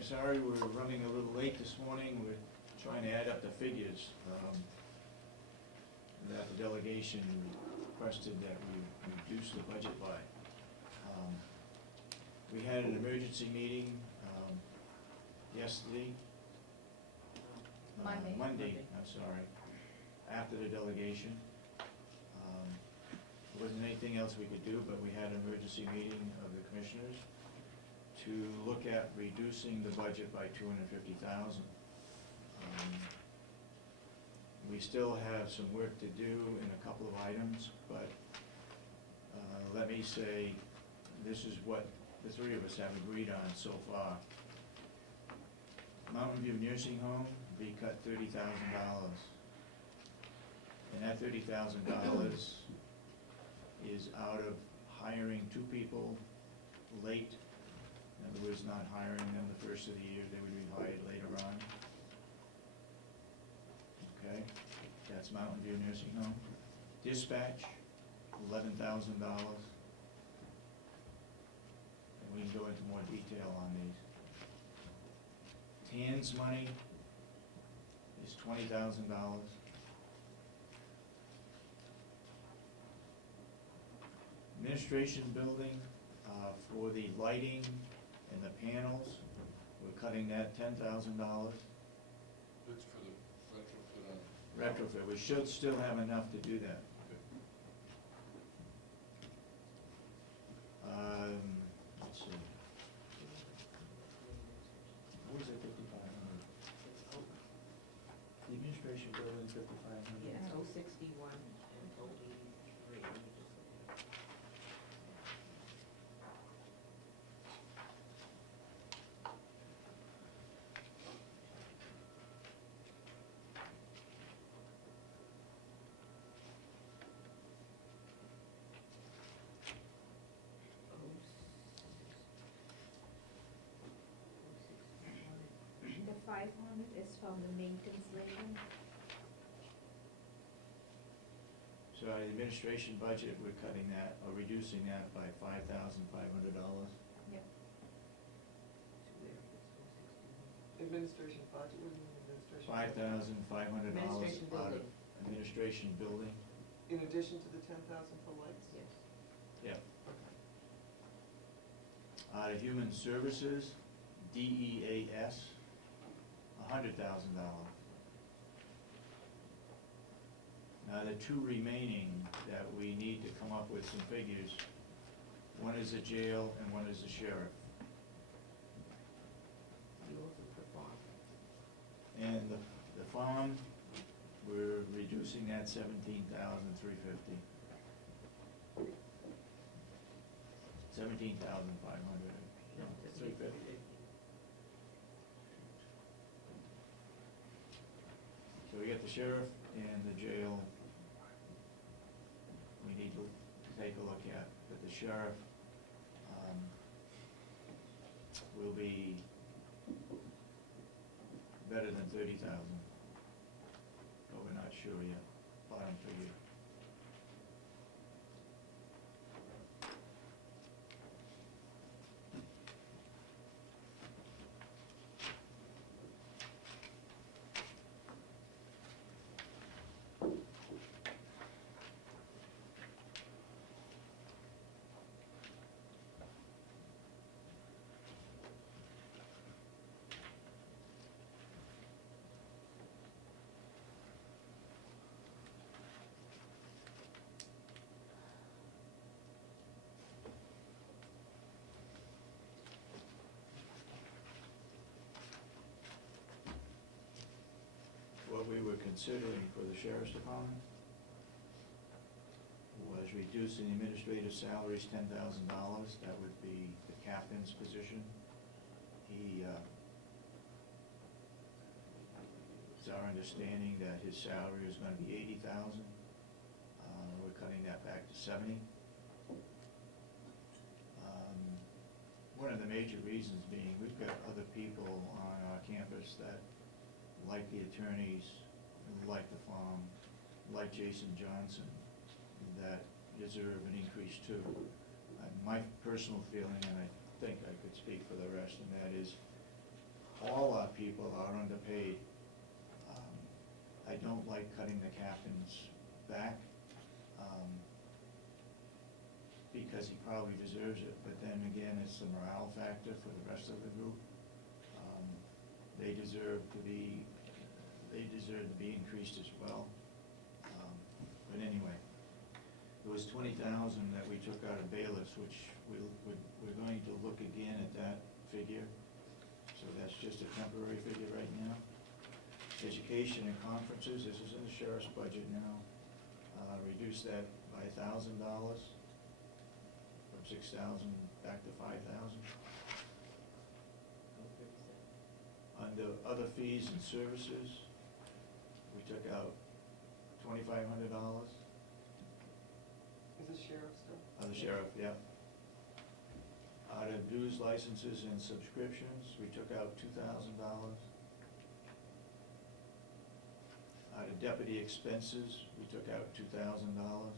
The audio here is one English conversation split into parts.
I'm sorry we're running a little late this morning. We're trying to add up the figures that the delegation requested that we reduce the budget by. We had an emergency meeting yesterday. Monday, I'm sorry, after the delegation. There wasn't anything else we could do, but we had an emergency meeting of the commissioners to look at reducing the budget by $250,000. We still have some work to do in a couple of items, but let me say, this is what the three of us have agreed on so far. Mountain View Nursing Home, we cut $30,000. And that $30,000 is out of hiring two people late. In other words, not hiring them the first of the year, they would be hired later on. Okay, that's Mountain View Nursing Home. Dispatch, $11,000. And we can go into more detail on these. TAN's money is $20,000. Administration building, for the lighting and the panels, we're cutting that $10,000. That's for the retrofit on. Retrofit, we should still have enough to do that. Let's see. What was it, 5,500? The administration building, 5,500? Yeah, it's 061 and 083. The 500 is from the maintenance labor. So the administration budget, we're cutting that, or reducing that by $5,500. Yep. Administration budget, what do you mean administration? $5,500 Administration out of building. administration building. In addition to the 10,000 for lights? Yes. Yeah. Okay. Out of human services, DEAS, $100,000. Now, the two remaining that we need to come up with some figures, one is the jail and one is the sheriff. You also put farm. And the farm, we're reducing that $17,350. 17,500. No, that's 350. So we got the sheriff and the jail we need to take a look at. But the sheriff will be better than 30,000, but we're not sure yet, bottom figure. What we were considering for the sheriff's department was reducing the administrative salaries $10,000. That would be the captain's position. It's our understanding that his salary is going to be $80,000. We're cutting that back to $70,000. One of the major reasons being we've got other people on our campus that like the attorneys, like the farm, like Jason Johnson, that deserve an increase too. My personal feeling, and I think I could speak for the rest, and that is all our people are underpaid. I don't like cutting the captain's back, because he probably deserves it, but then again, it's the morale factor for the rest of the group. They deserve to be increased as well. But anyway, it was 20,000 that we took out of bailiffs, which we're going to look again at that figure. So that's just a temporary figure right now. Education and conferences, this is in the sheriff's budget now. Reduce that by $1,000, from 6,000 back to 5,000. Under other fees and services, we took out $2,500. Is the sheriff still? The sheriff, yeah. Out of dues, licenses, and subscriptions, we took out $2,000. Out of deputy expenses, we took out $2,000.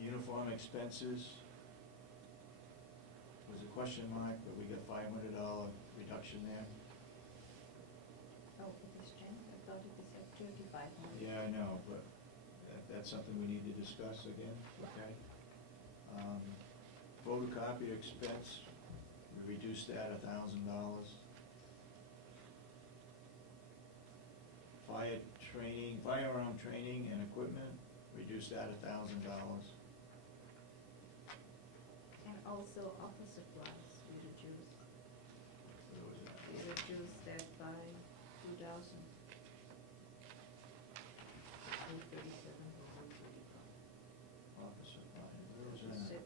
Uniform expenses was a question mark, but we got $500 reduction there. Oh, it is changed, I thought it was at 3,500. Yeah, I know, but that's something we need to discuss again, okay? Photocopy expense, we reduced that $1,000. Firearm training and equipment, reduced that $1,000. And also office supplies, we reduced. What was that? We reduced that by 2,000. 237 or 235. Office supplies, where was that? 6.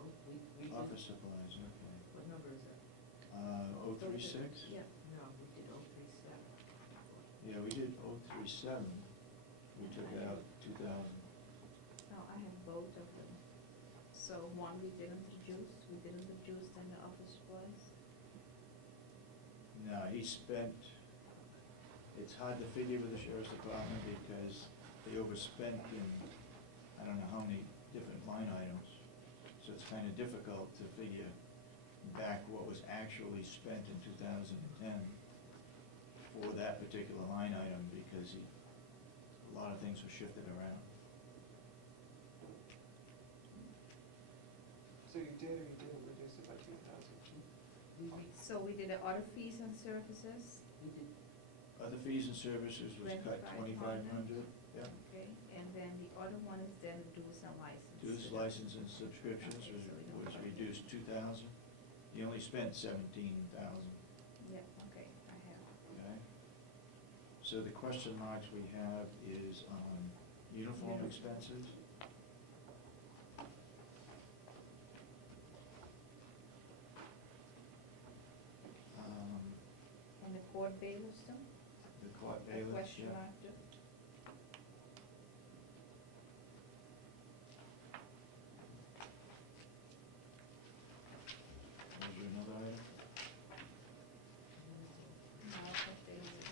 Oh, we did. Office supplies, okay. What number is that? 036? Yeah. No, we did 037. Yeah, we did 037, we took out 2,000. No, I have both of them. So one we didn't reduce then the office supplies. No, he spent, it's hard to figure with the sheriff's department because they overspent in, I don't know how many different line items. So it's kind of difficult to figure back what was actually spent in 2010 for that particular line item because a lot of things were shifted around. So you did or you didn't reduce it by 2,000? So we did the other fees and services, We did. Other fees and services was cut 2,500, yeah. okay, and then the other one is then dues and licenses. Dues, license, and subscriptions Okay, so we don't was cover that. reduced 2,000. You only spent 17,000, Yeah, okay, I have. okay? So the question marks we have is on uniform Uniform. expenses. And the court bailiffs too? The court A bailiffs, question yeah. mark too? Was there another item? No, I think they were.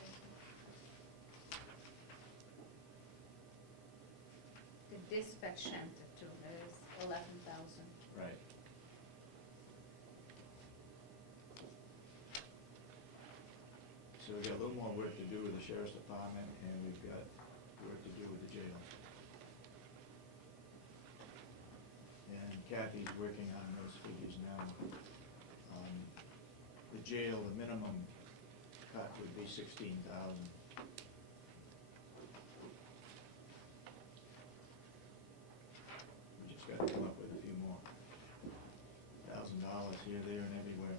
The dispatch center too, there is 11,000. Right. So we got a little more work to do with the sheriff's department, and we've got work to do with the jail. And Kathy's working on those figures now. The jail, the minimum cut would be 16,000. We just gotta come up with a few more. $1,000 here, there, and everywhere.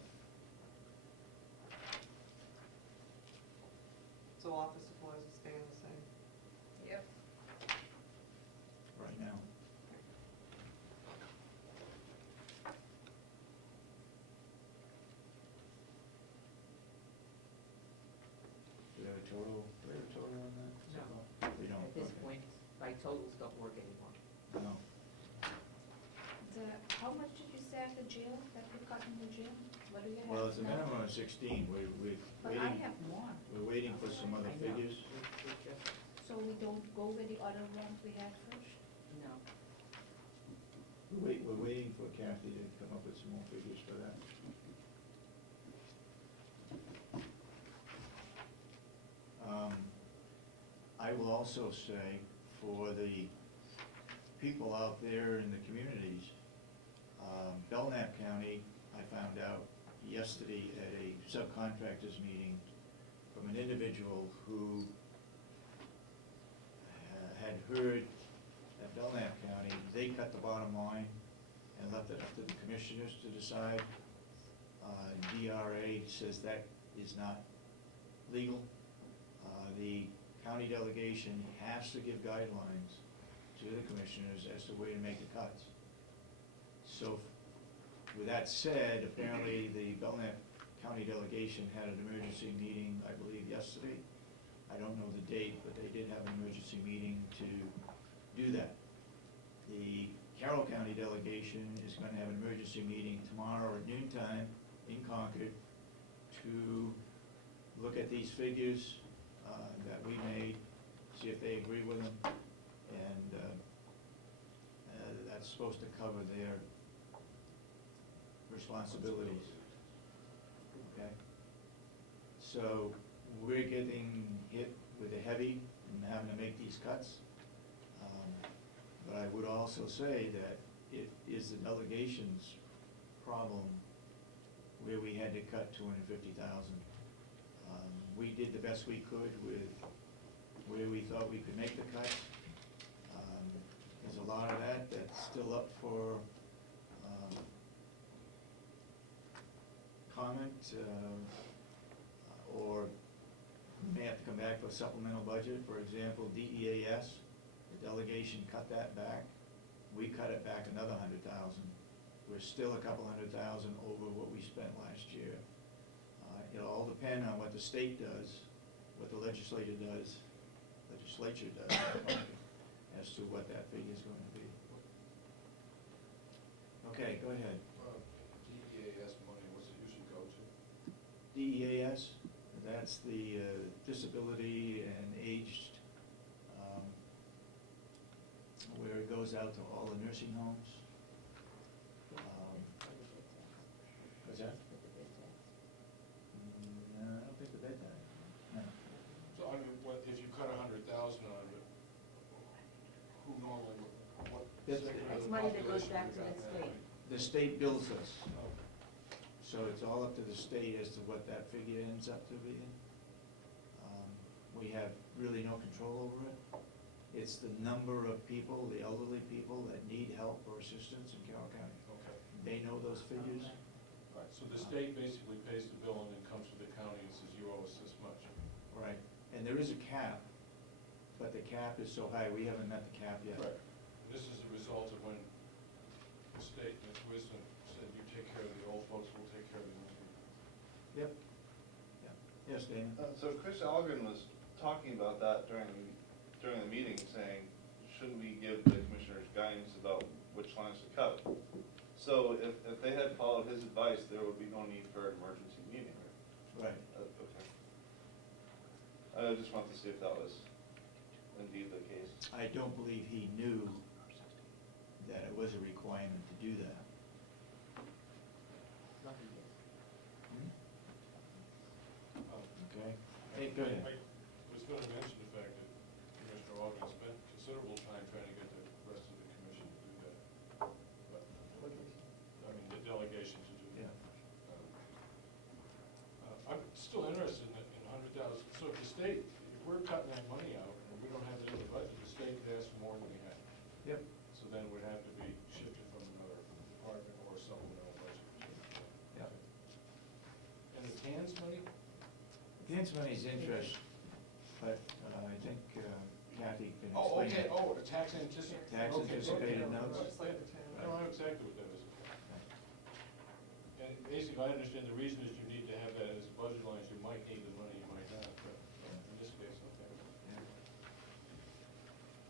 So office supplies is staying the same? Yep. Right now. Do we have a total on that? No. We don't. At this Okay. point, by totals don't work anymore. No. How much did you say at the jail, that we cut in the jail? What do you have? Well, it's a now? minimum of 16, we're But I waiting, have more, we're waiting for some other I know. figures. We're just, so we don't go with the other ones we had first? no. We're waiting for Kathy to come up with some more figures for that. I will also say, for the people out there in the communities, Belknap County, I found out yesterday at a subcontractors meeting from an individual who had heard that Belknap County, they cut the bottom line and left it up to the commissioners to decide. DRA says that is not legal. The county delegation has to give guidelines to the commissioners as to where to make the cuts. So with that said, apparently the Belknap County delegation had an emergency meeting, I believe, yesterday. I don't know the date, but they did have an emergency meeting to do that. The Carroll County delegation is going to have an emergency meeting tomorrow at noontime in Concord to look at these figures that we made, see if they agree with them, and that's supposed to cover their responsibilities. Okay? So we're getting hit with a heavy and having to make these cuts. But I would also say that it is the delegation's problem where we had to cut $250,000. We did the best we could with where we thought we could make the cuts. There's a lot of that that's still up for comment, or we may have to come back with a supplemental budget. For example, DEAS, the delegation cut that back. We cut it back another $100,000. We're still a couple $100,000 over what we spent last year. It'll all depend on what the state does, what the legislature does, as to what that figure is going to be. Okay, go ahead. DEAS money, what's it usually go to? DEAS, that's the disability and aged, where it goes out to all the nursing homes. What's that? No, I don't think the bed died. No. So I mean, if you cut 100,000 out of it, who normally, what? That's- segment of That's the money that goes population back would to the got that state. money? The state bills us, Oh. so it's all up to the state as to what that figure ends up to be. We have really no control over it. It's the number of people, the elderly people that need help or assistance in Carroll County. Okay. They know those figures. Right, so the state basically pays the bill and then comes to the county and says, you owe us this much. Right, and there is a cap, but the cap is so high, we haven't met the cap yet. Right. And this is the result of when the state, in its wisdom, said, you take care of the old folks, we'll take care of the young people. Yep. Yep. Yes, Dana? So Chris Algren was talking about that during the meeting, saying, shouldn't we give the commissioners guidance about which lines to cut? So if they had followed his advice, there would be no need for an emergency meeting, right? Right. Okay. I just wanted to see if that was indeed the case. I don't believe he knew that it was a requirement to do that. Okay? Hey, go ahead. I was going to mention the fact that Commissioner Ogden spent considerable time trying to get the rest of the commission to do that. But, I mean, the delegation to do that. Yeah. I'm still interested in 100,000. So if the state, if we're cutting that money out and we don't have it in the budget, the state has more than we have. Yep. So then it would have to be shifted from another department or supplemental budget. Yep. And the TAN's money? The money's interest, but I think Kathy can explain. Oh, okay, it. oh, the tax anticipated. Tax anticipated notes. It's like the town. I don't know exactly what that is. And basically, I understand the reason is you need to have that as a budget line, so you might need the money, you might not, but in this case, okay. Yeah.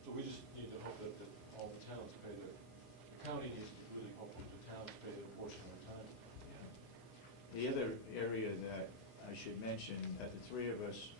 So we just need to hope that all the towns pay the county needs to really hope that the towns pay their portion of the time. The other area that I should mention, that the three of us